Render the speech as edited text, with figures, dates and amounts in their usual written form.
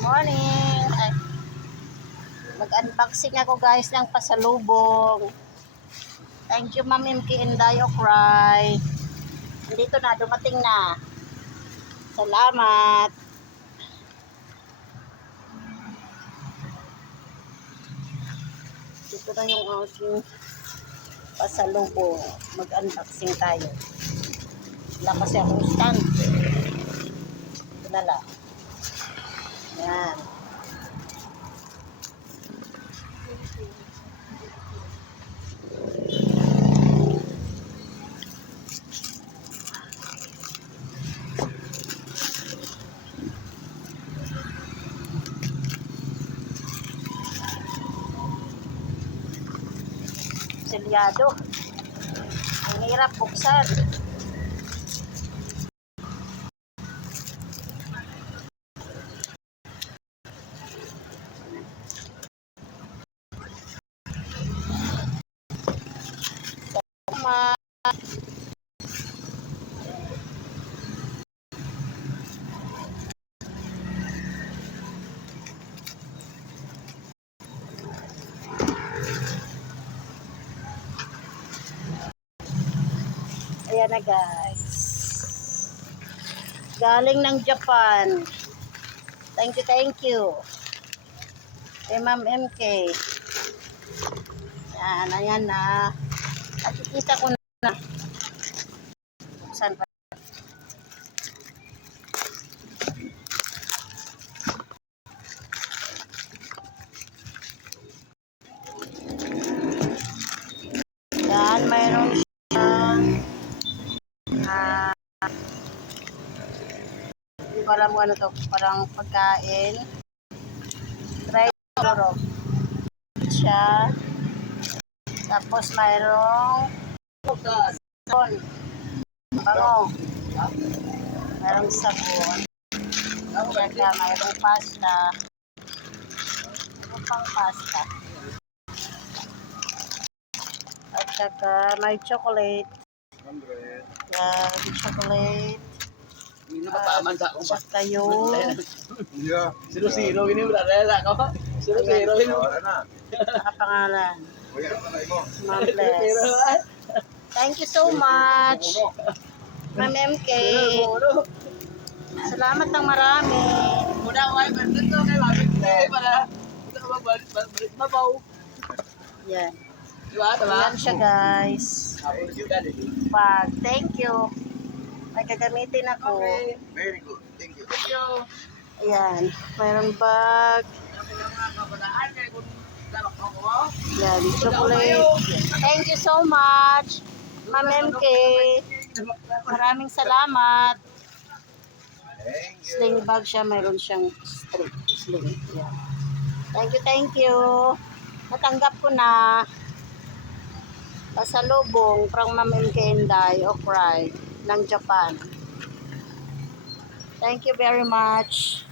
Morning! Mag-unboxing ako guys ng pasalubong. Thank you Ma'am MK Inday Okray. Dito na, dumating na. Salamat! Dito na yung aking pasalubong. Mag-unboxing tayo. Wala kasi akong stand. Ito na lang. Yan. Selyado. Ang hirap buksan. Ayan na guys. Galing ng Japan. Thank you. Kay Ma'am MK. Yan, ayan na. Nakikita ko na. Saan pa? Yan, mayroon siyang hindi ko alam kung ano to. Parang pagkain. Try siguro. Siya. Tapos mayroong sabon. Bango. Mayroong sabon. Saka mayroong pasta. Mayroong pang pasta. At saka may chocolate. Yan, chocolate. Saka yung Siro-siro ini berada ako. Siro-siro ini. nakapangalan. Ma'am Bless. Thank you so much. Ma'am MK. Salamat ng marami. Muna ko ay balik to kay Mami para balik mabaw. Yan. Diba? Yan siya guys. Bag. Thank you. May gagamitin ako. Very good. Thank you. Ayan. Mayroong bag. Yan. Chocolate. Thank you so much. Ma'am MK. Maraming salamat. Sling bag siya. Mayroon siyang sling. Yan. Thank you. Natanggap ko na. Pasalubong from Ma'am MK Inday Okray ng Japan. Thank you very much.